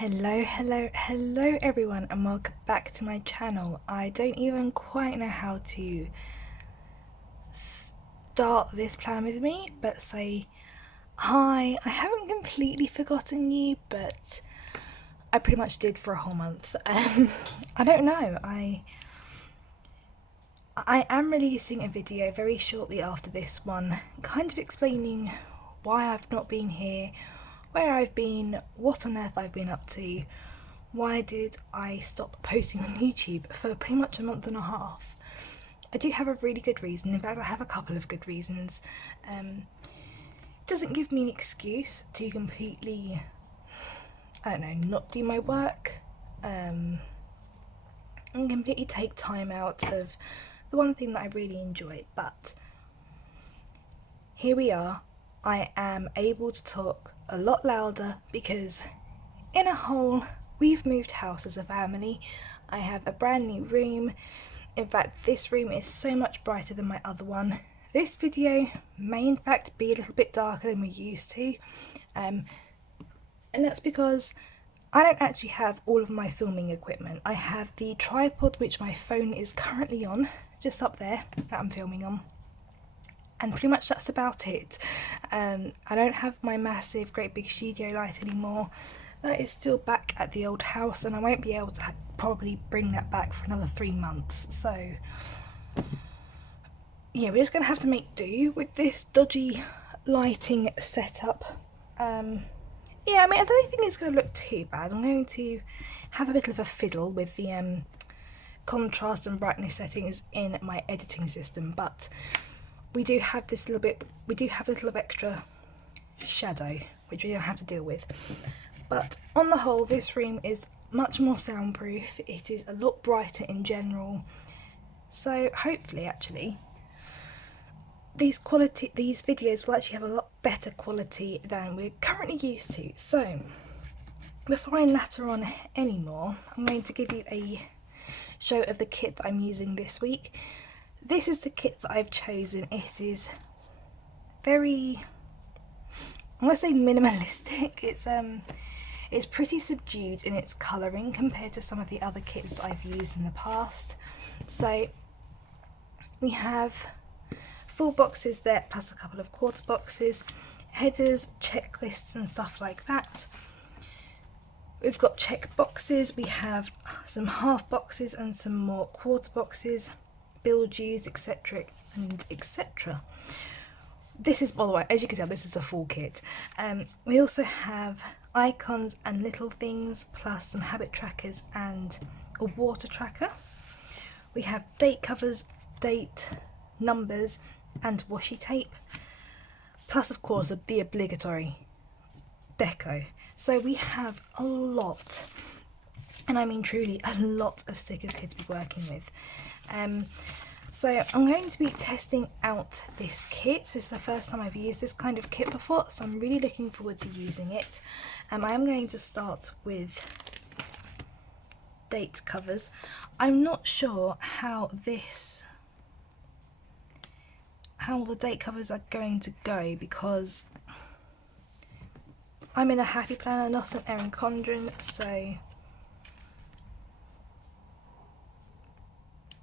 Hello everyone, and welcome back to my channel. I don't even quite know how to start this plan with me, but say hi. I haven't completely forgotten you, but I pretty much did for a whole month. I don't know, I am releasing a video very shortly after this one, kind of explaining why I've not been here, where I've been, what on earth I've been up to. Why did I stop posting on YouTube for pretty much a month and a half? I do have a really good reason. In fact, I have a couple of good reasons. It doesn't give me an excuse to completely, not do my work, and completely take time out of the one thing that I really enjoy. But here we are. I am able to talk a lot louder because in a whole, we've moved house as a family. I have a brand new room. In fact, this room is so much brighter than my other one. This video may in fact be a little bit darker than we're used to. And that's because I don't actually have all of my filming equipment. I have the tripod which my phone is currently on, just up there, that I'm filming on. And pretty much that's about it. I don't have my massive, great big studio light anymore. That is still back at the old house, and I won't be able to probably bring that back for another 3 months. So yeah, we're just gonna have to make do with this dodgy lighting setup. Yeah, I mean, I don't think it's gonna look too bad. I'm going to have a bit of a fiddle with the contrast and brightness settings in my editing system, but we do have a little of extra shadow, which we don't have to deal with. But on the whole, this room is much more soundproof. It is a lot brighter in general. So hopefully, actually, these videos will actually have a lot better quality than we're currently used to. So before I natter on anymore, I'm going to give you a show of the kit that I'm using this week. This is the kit that I've chosen. It is very, I want to say minimalistic. It's pretty subdued in its colouring compared to some of the other kits I've used in the past. So we have 4 boxes there, plus a couple of quarter boxes, headers, checklists and stuff like that. We've got check boxes, we have some half boxes and some more quarter boxes, bill dues, etc. and etc. This is, by the way, as you can tell, this is a full kit. We also have icons and little things, plus some habit trackers and a water tracker. We have date covers, date, numbers and washi tape, plus of course the obligatory deco. So we have a lot, and I mean truly a lot of stickers here to be working with. So I'm going to be testing out this kit. This is the first time I've used this kind of kit before, so I'm really looking forward to using it. I am going to start with date covers. I'm not sure how the date covers are going to go, because I'm in a happy planner, not an Erin Condren, so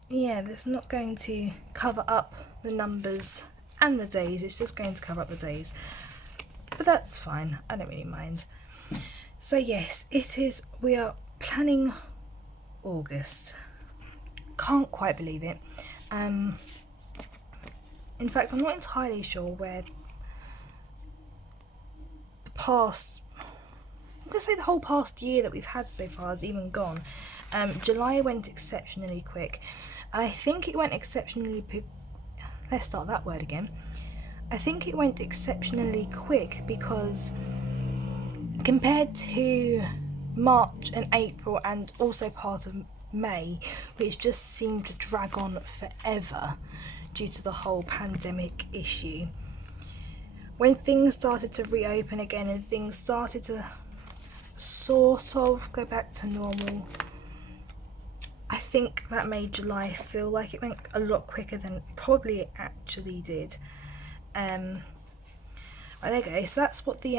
yeah, that's not going to cover up the numbers and the days, it's just going to cover up the days. But that's fine, I don't really mind. So yes, it is, we are planning August. Can't quite believe it. In fact, I'm not entirely sure where the past, I'm going to say the whole past year that we've had so far has even gone. July went exceptionally quick, and I think it went exceptionally let's start that word again. I think it went exceptionally quick because compared to March and April and also part of May, which just seemed to drag on forever due to the whole pandemic issue, when things started to reopen again and things started to sort of go back to normal, I think that made July feel like it went a lot quicker than probably it actually did. Right, there you go. So that's what the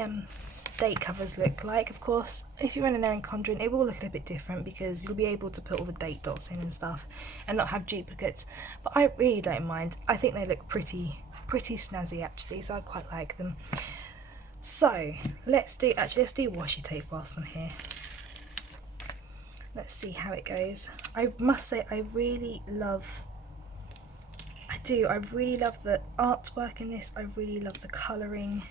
date covers look like. Of course, if you're in there in Conjuring, it will look a little bit different because you'll be able to put all the date dots in and stuff and not have duplicates. But I really don't mind. I think they look pretty snazzy actually, so I quite like them. So let's do washi tape whilst I'm here. Let's see how it goes. I must say I really love the artwork in this. I really love the colouring.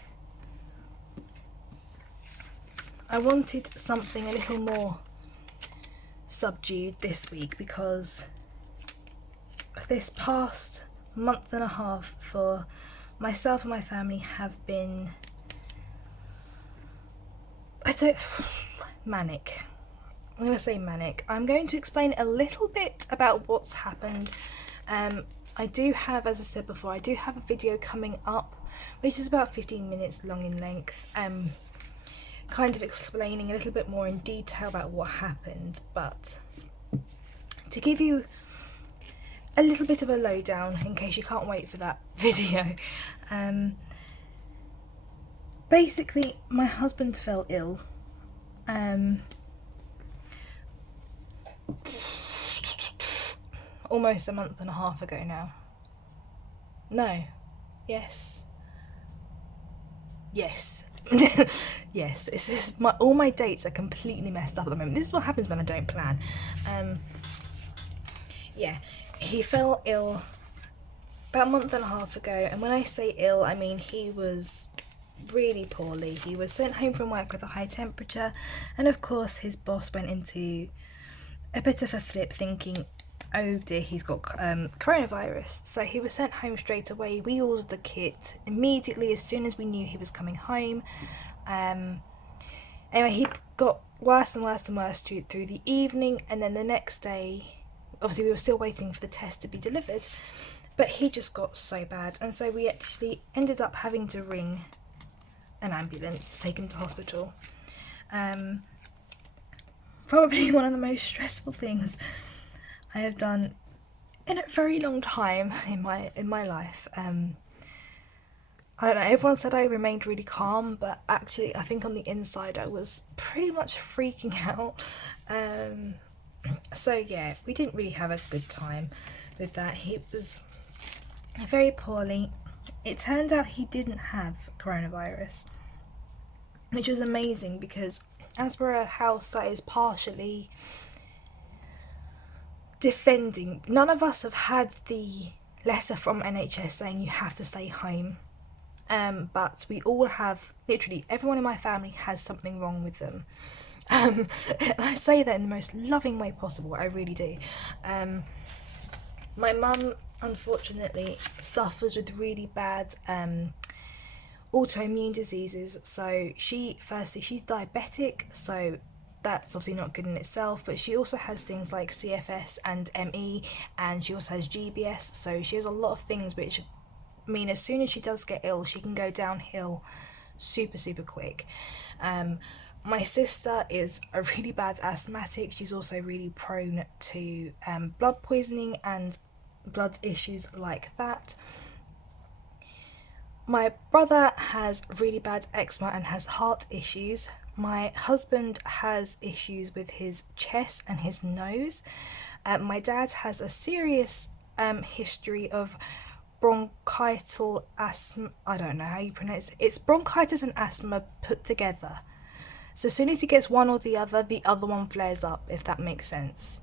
I wanted something a little more subdued this week because this past month and a half for myself and my family have been manic. I'm going to say manic. I'm going to explain a little bit about what's happened. I do have, as I said before, I do have a video coming up which is about 15 minutes long in length, kind of explaining a little bit more in detail about what happened. But to give you a little bit of a lowdown in case you can't wait for that video, basically my husband fell ill almost a month and a half ago now. No. Yes. Yes. Yes, it's just all my dates are completely messed up at the moment. This is what happens when I don't plan. Yeah, he fell ill about a month and a half ago, and when I say ill, I mean he was really poorly. He was sent home from work with a high temperature, and of course his boss went into a bit of a flip thinking, oh dear, he's got coronavirus. So he was sent home straight away. We ordered the kit immediately as soon as we knew he was coming home. Anyway, he got worse and worse and worse through the evening, and then the next day, obviously we were still waiting for the test to be delivered, but he just got so bad, and so we actually ended up having to ring an ambulance, take him to hospital. Probably one of the most stressful things I have done in a very long time in my life. I don't know, everyone said I remained really calm, but actually I think on the inside I was pretty much freaking out. So yeah, we didn't really have a good time with that. He was very poorly. It turned out he didn't have coronavirus, which was amazing because as we're a house that is partially defending, none of us have had the letter from NHS saying you have to stay home, but we all have, literally everyone in my family has something wrong with them, and I say that in the most loving way possible, I really do. My mum unfortunately suffers with really bad autoimmune diseases, so she's diabetic, so that's obviously not good in itself, but she also has things like CFS and ME, and she also has GBS, so she has a lot of things which mean as soon as she does get ill, she can go downhill super quick. My sister is a really bad asthmatic. She's also really prone to blood poisoning and blood issues like that. My brother has really bad eczema and has heart issues. My husband has issues with his chest and his nose. My dad has a serious history of bronchital asthma. I don't know how you pronounce it. It's bronchitis and asthma put together. So as soon as he gets one or the other one flares up, if that makes sense.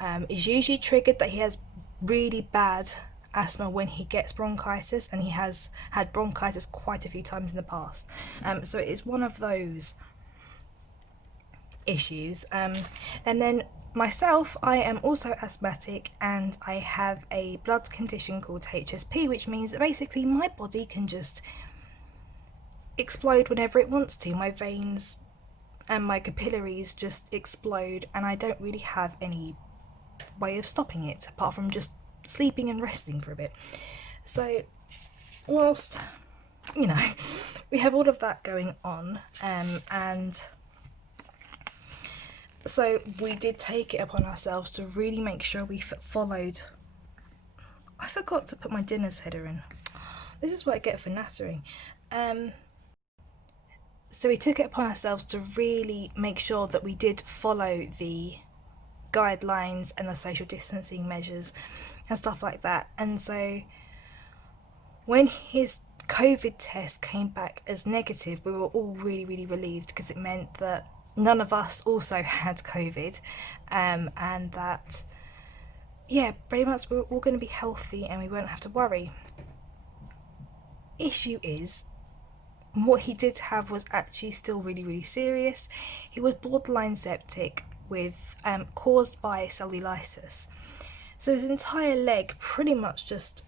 It's usually triggered that he has really bad asthma when he gets bronchitis, and he has had bronchitis quite a few times in the past. So it's one of those issues. And then myself, I am also asthmatic, and I have a blood condition called HSP, which means that basically my body can just explode whenever it wants to. My veins and my capillaries just explode, and I don't really have any way of stopping it apart from just sleeping and resting for a bit. So whilst, you know, we have all of that going on, and so we did take it upon ourselves to really make sure we followed. I forgot to put my dinner's header in. This is what I get for nattering. So we took it upon ourselves to really make sure that we did follow the guidelines and the social distancing measures and stuff like that. And so when his COVID test came back as negative, we were all really, really relieved, because it meant that none of us also had COVID, and that, yeah, pretty much we were all going to be healthy and we won't have to worry. Issue is, what he did have was actually still really, really serious. He was borderline septic with caused by cellulitis. So his entire leg pretty much just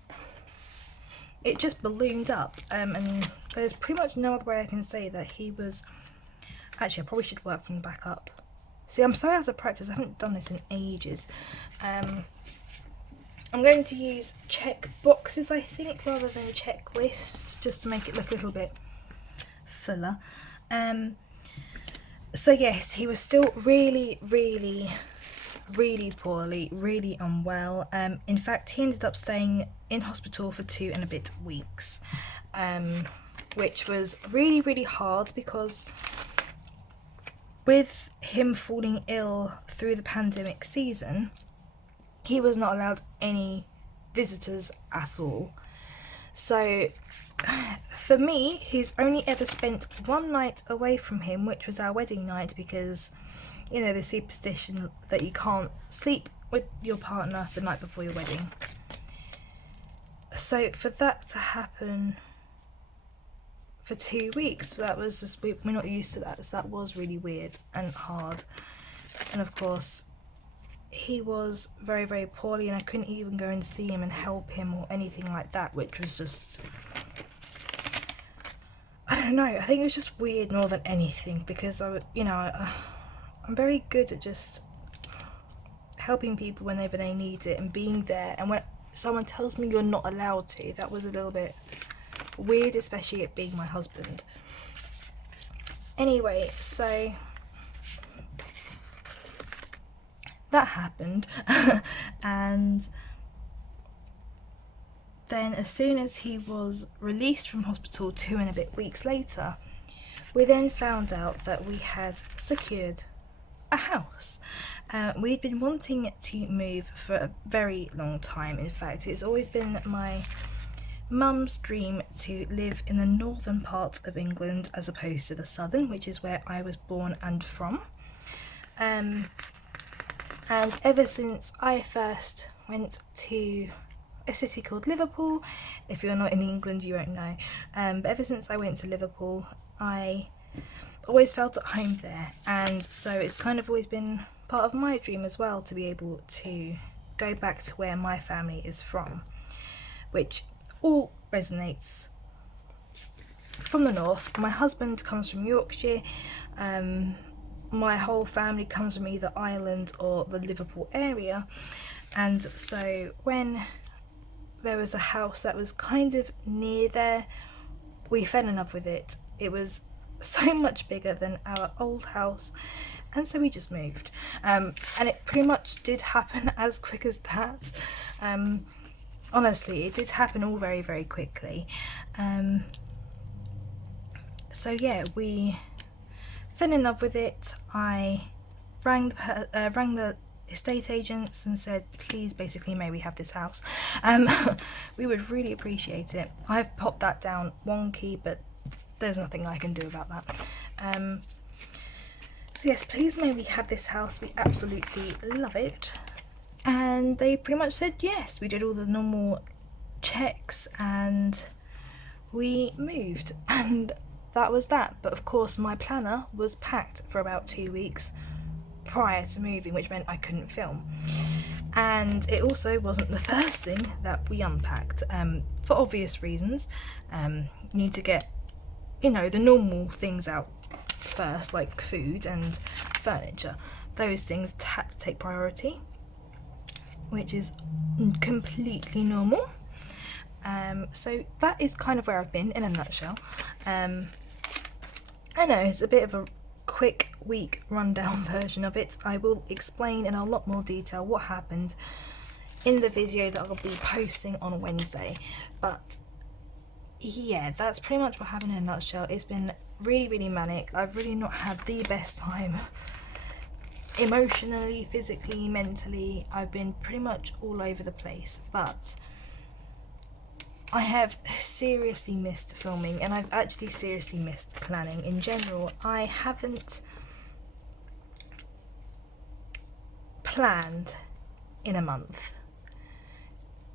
ballooned up, and there's pretty much no other way I can say that he was. Actually, I probably should work from the back up. See, I'm so out of practice, I haven't done this in ages. I'm going to use check boxes, I think, rather than checklists, just to make it look a little bit fuller. So yes, he was still really, really, really poorly, really unwell. In fact, he ended up staying in hospital for 2 and a bit weeks, which was really, really hard, because with him falling ill through the pandemic season, he was not allowed any visitors at all. So for me, he's only ever spent one night away from him, which was our wedding night, because, you know, the superstition that you can't sleep with your partner the night before your wedding. So for that to happen for 2 weeks, that was just, we're not used to that, so that was really weird and hard. And of course, he was very, very poorly, and I couldn't even go and see him and help him or anything like that, which was just, I don't know, I think it was just weird more than anything, because I'm very good at just helping people whenever they need it and being there, and when someone tells me you're not allowed to, that was a little bit weird, especially it being my husband. Anyway, so that happened and then as soon as he was released from hospital 2 and a bit weeks later, we then found out that we had secured a house. We'd been wanting to move for a very long time. In fact, it's always been my mum's dream to live in the northern part of England as opposed to the southern, which is where I was born and from. And ever since I first went to a city called Liverpool, if you're not in England you won't know, but ever since I went to Liverpool I always felt at home there, and so it's kind of always been part of my dream as well to be able to go back to where my family is from, which all resonates from the north. My husband comes from Yorkshire. My whole family comes from either Ireland or the Liverpool area, and so when there was a house that was kind of near there, we fell in love with it. It was so much bigger than our old house, and so we just moved. And it pretty much did happen as quick as that. Honestly, it did happen all very, very quickly. So yeah, we fell in love with it. I rang the estate agents and said, please, basically, may we have this house? We would really appreciate it. I've popped that down wonky, but there's nothing I can do about that. So yes, please, may we have this house? We absolutely love it. And they pretty much said yes. We did all the normal checks and we moved, and that was that. But of course my planner was packed for about 2 weeks prior to moving, which meant I couldn't film. And it also wasn't the first thing that we unpacked, for obvious reasons. You need to get, you know, the normal things out first, like food and furniture. Those things had to take priority, which is completely normal. So that is kind of where I've been in a nutshell. I know it's a bit of a quick week rundown version of it. I will explain in a lot more detail what happened in the video that I'll be posting on Wednesday, but yeah, that's pretty much what happened in a nutshell. It's been really manic. I've really not had the best time emotionally, physically, mentally. I've been pretty much all over the place, but I have seriously missed filming, and I've actually seriously missed planning in general. I haven't planned in a month,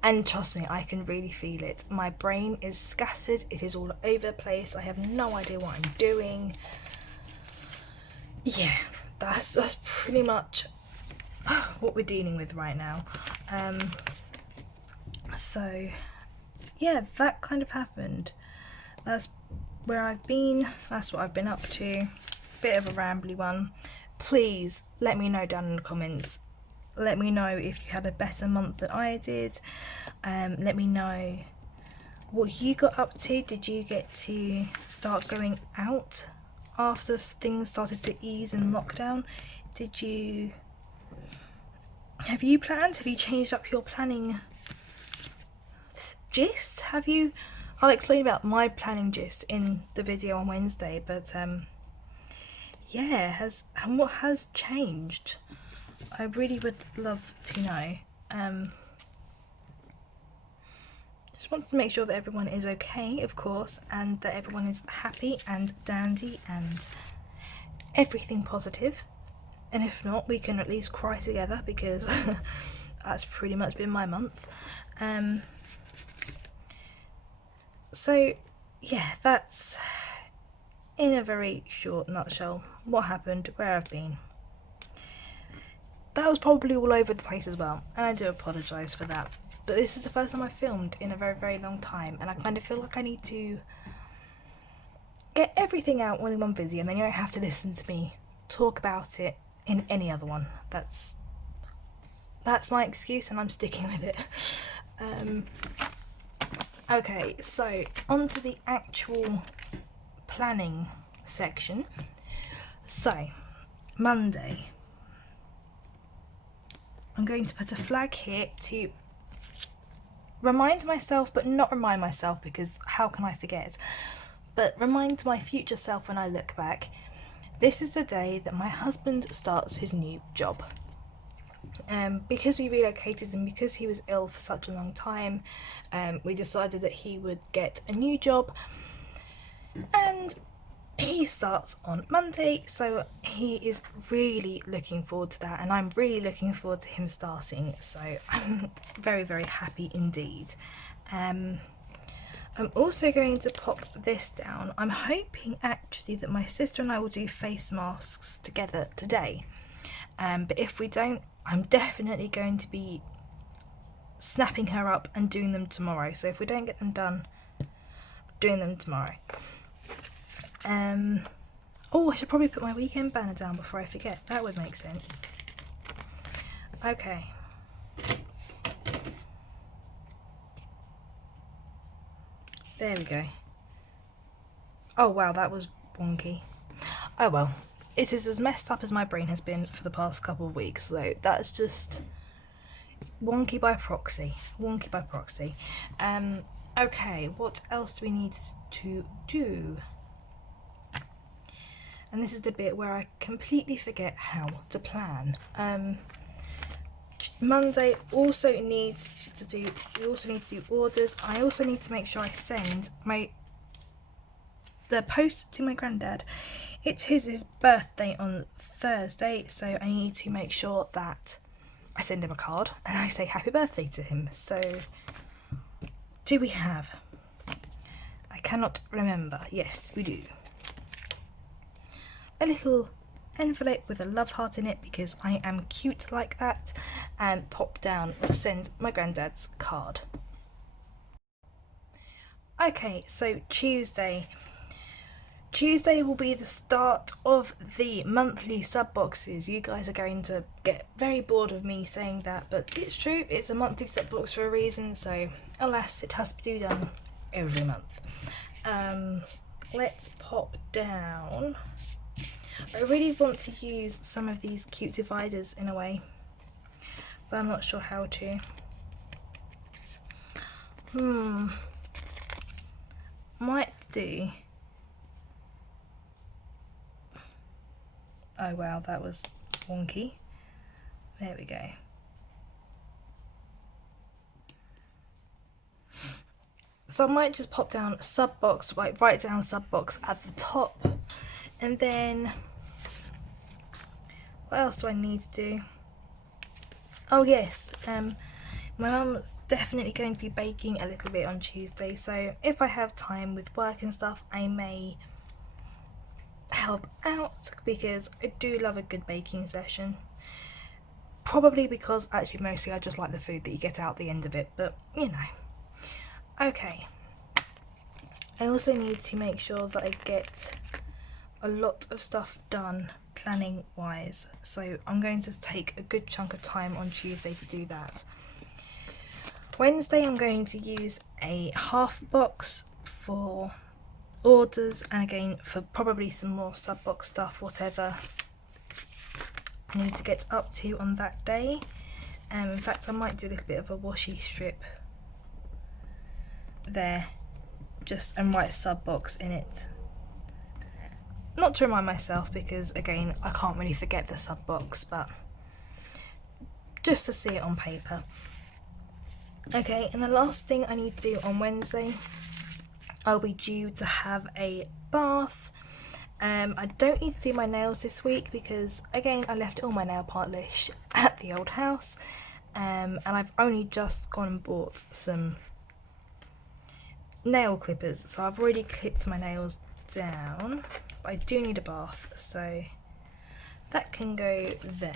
and trust me, I can really feel it. My brain is scattered, it is all over the place, I have no idea what I'm doing. Yeah, that's pretty much what we're dealing with right now. So yeah, that kind of happened. That's where I've been, that's what I've been up to. Bit of a rambly one. Please let me know down in the comments. Let me know if you had a better month than I did. Let me know what you got up to. Did you get to start going out after things started to ease in lockdown? Have you planned? Have you changed up your planning gist? Have you? I'll explain about my planning gist in the video on Wednesday, but yeah, what has changed? I really would love to know. Just want to make sure that everyone is okay, of course, and that everyone is happy and dandy and everything positive. And if not, we can at least cry together, because that's pretty much been my month. So yeah, that's in a very short nutshell what happened, where I've been. That was probably all over the place as well, and I do apologise for that. But this is the first time I've filmed in a very long time, and I kind of feel like I need to get everything out in one video, and then you don't have to listen to me talk about it in any other one. That's my excuse, and I'm sticking with it. Okay, so on to the actual planning section. So, Monday. I'm going to put a flag here to remind myself, but not remind myself, because how can I forget? But remind my future self when I look back. This is the day that my husband starts his new job. Because we relocated and because he was ill for such a long time, we decided that he would get a new job, and he starts on Monday, so he is really looking forward to that, and I'm really looking forward to him starting, so I'm very happy indeed. I'm also going to pop this down. I'm hoping actually that my sister and I will do face masks together today, but if we don't, I'm definitely going to be snapping her up and doing them tomorrow. So if we don't get them done, doing them tomorrow. Oh, I should probably put my weekend banner down before I forget. That would make sense. Okay. There we go. Oh wow, that was wonky. Oh well. It is as messed up as my brain has been for the past couple of weeks, so that's just wonky by proxy. Wonky by proxy. Okay, what else do we need to do? And this is the bit where I completely forget how to plan. Monday also needs to do, we also need to do orders. I also need to make sure I send the post to my granddad. It's his birthday on Thursday, so I need to make sure that I send him a card and I say happy birthday to him. So, do we have? I cannot remember. Yes, we do. A little envelope with a love heart in it, because I am cute like that, and pop down to send my granddad's card. Okay, so Tuesday will be the start of the monthly sub boxes. You guys are going to get very bored of me saying that, but it's true, it's a monthly sub box for a reason, so alas, it has to be done every month. Let's pop down. I really want to use some of these cute dividers in a way, but I'm not sure how to. Might do Oh wow, that was wonky. There we go. So I might just pop down sub box, like write down sub box at the top, and then what else do I need to do? Oh yes, my mum's definitely going to be baking a little bit on Tuesday, so if I have time with work and stuff, I may help out because I do love a good baking session. Probably because actually mostly I just like the food that you get out the end of it, but you know. Okay, I also need to make sure that I get a lot of stuff done planning wise, so I'm going to take a good chunk of time on Tuesday to do that. Wednesday I'm going to use a half box for orders, and again for probably some more sub box stuff, whatever I need to get up to on that day. In fact, I might do a little bit of a washi strip there, just and write sub box in it. Not to remind myself, because again I can't really forget the sub box, but just to see it on paper. Okay, and the last thing I need to do on Wednesday, I'll be due to have a bath. I don't need to do my nails this week because again I left all my nail polish at the old house, and I've only just gone and bought some nail clippers, so I've already clipped my nails down, but I do need a bath, so that can go there.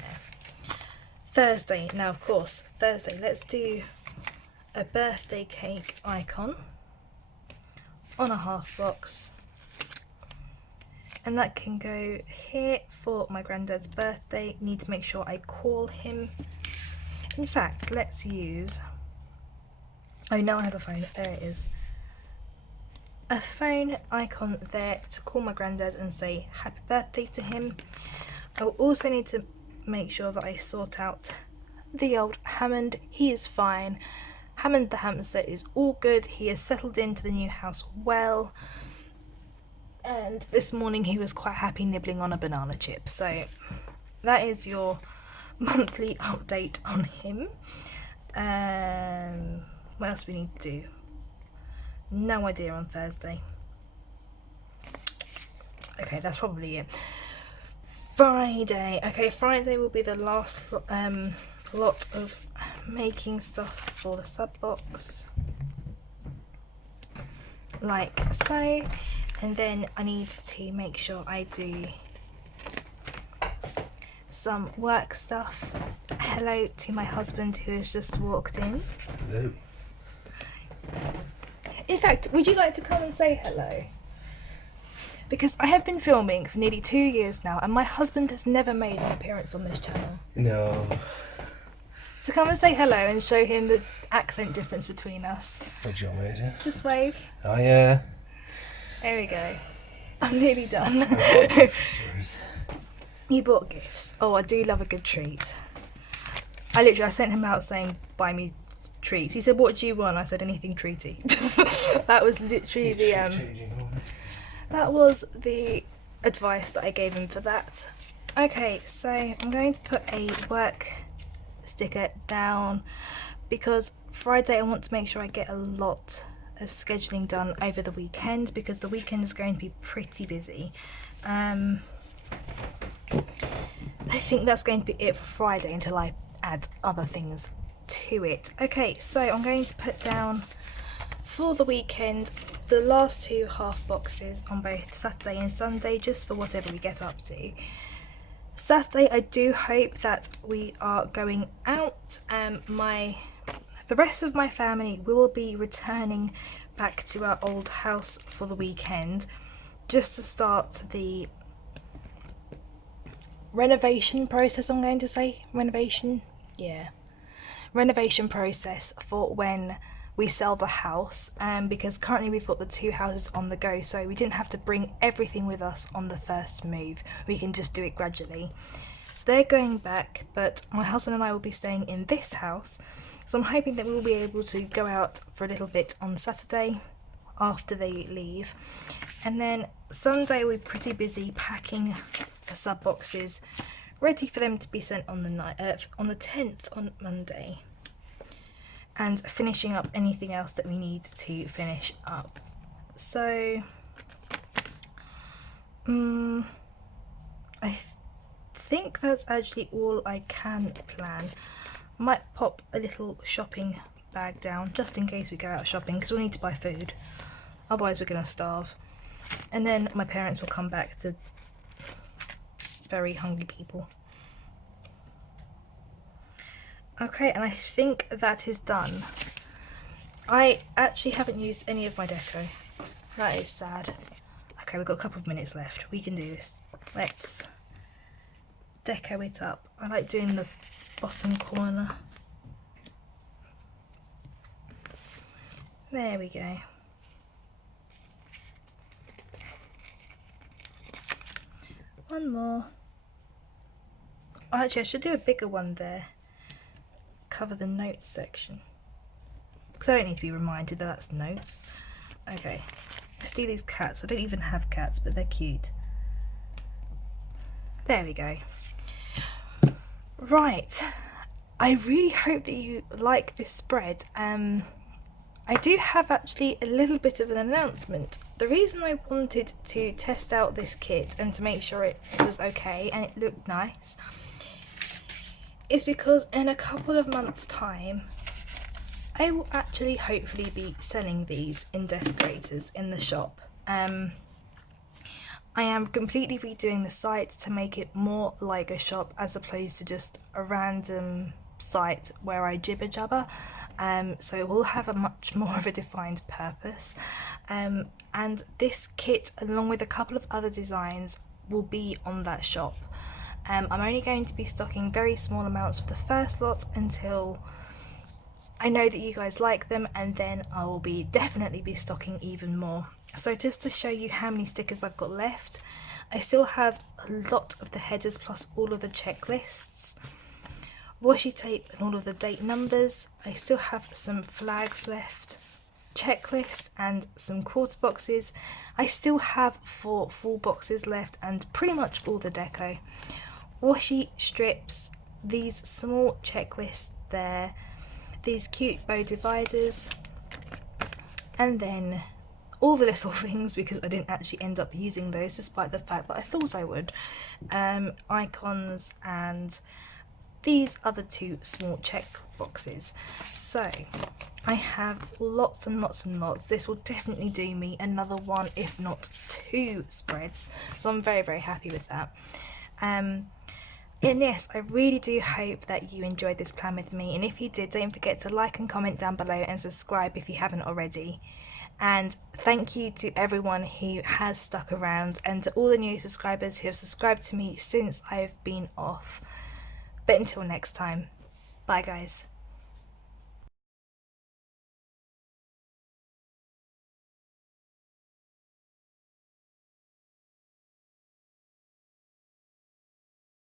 Thursday, now of course, Thursday, let's do a birthday cake icon on a half box, and that can go here for my granddad's birthday. Need to make sure I call him. In fact, let's use, oh now I have a phone, there it is. A phone icon there to call my granddad and say happy birthday to him. I will also need to make sure that I sort out the old Hammond. He is fine. Hammond the hamster is all good. He has settled into the new house well, and this morning he was quite happy nibbling on a banana chip. So that is your monthly update on him. What else we need to do? No idea on Thursday. Okay, that's probably it. Friday. Okay, Friday will be the last lot of making stuff for the sub box, like so, and then I need to make sure I do some work stuff. Hello to my husband who has just walked in. Hello. In fact, would you like to come and say hello? Because I have been filming for nearly 2 years now, and my husband has never made an appearance on this channel. No. So come and say hello and show him the accent difference between us. What do you want me to do? Just wave. Oh yeah. There we go. I'm nearly done. You bought gifts. Oh, I do love a good treat. I sent him out saying, buy me treats. He said, what do you want? I said, anything treaty. That was literally that was the advice that I gave him for that. Okay, so I'm going to put a work sticker down because Friday I want to make sure I get a lot of scheduling done over the weekend, because the weekend is going to be pretty busy. I think that's going to be it for Friday until I add other things to it. Okay, so I'm going to put down for the weekend the last 2 half boxes on both Saturday and Sunday, just for whatever we get up to. Saturday I do hope that we are going out. The rest of my family will be returning back to our old house for the weekend, just to start the renovation process. I'm going to say renovation, yeah, renovation process for when we sell the house, because currently we've got the 2 houses on the go, so we didn't have to bring everything with us on the first move. We can just do it gradually. So they're going back, but my husband and I will be staying in this house, so I'm hoping that we will be able to go out for a little bit on Saturday after they leave, and then Sunday we're pretty busy packing sub boxes ready for them to be sent on the 10th on Monday, and finishing up anything else that we need to finish up. So I think that's actually all I can plan. Might pop a little shopping bag down just in case we go out shopping, because we'll need to buy food, otherwise we're gonna starve, and then my parents will come back to very hungry people. Okay, and I think that is done. I actually haven't used any of my deco. That is sad. Okay, we've got a couple of minutes left. We can do this. Let's deco it up. I like doing the bottom corner. There we go. One more. Oh, actually, I should do a bigger one there. Cover the notes section, because I don't need to be reminded that that's notes. Okay, let's do these cats. I don't even have cats, but they're cute. There we go. Right, I really hope that you like this spread. I do have actually a little bit of an announcement. The reason I wanted to test out this kit and to make sure it was okay and it looked nice is because in a couple of months' time I will actually hopefully be selling these in Deskorators in the shop. I am completely redoing the site to make it more like a shop as opposed to just a random site where I jibber jabber, so it will have a much more of a defined purpose, and this kit along with a couple of other designs will be on that shop. I'm only going to be stocking very small amounts for the first lot until I know that you guys like them, and then I will definitely be stocking even more. So just to show you how many stickers I've got left, I still have a lot of the headers plus all of the checklists, washi tape and all of the date numbers. I still have some flags left, checklist and some quarter boxes. I still have 4 full boxes left and pretty much all the deco. Washi strips, these small checklists there, these cute bow dividers, and then all the little things, because I didn't actually end up using those despite the fact that I thought I would, icons and these other 2 small check boxes. So I have lots and lots and lots. This will definitely do me another 1 if not 2 spreads, so I'm very, very happy with that. And yes, I really do hope that you enjoyed this plan with me, and if you did, don't forget to like and comment down below and subscribe if you haven't already. And thank you to everyone who has stuck around, and to all the new subscribers who have subscribed to me since I've been off. But until next time, bye guys.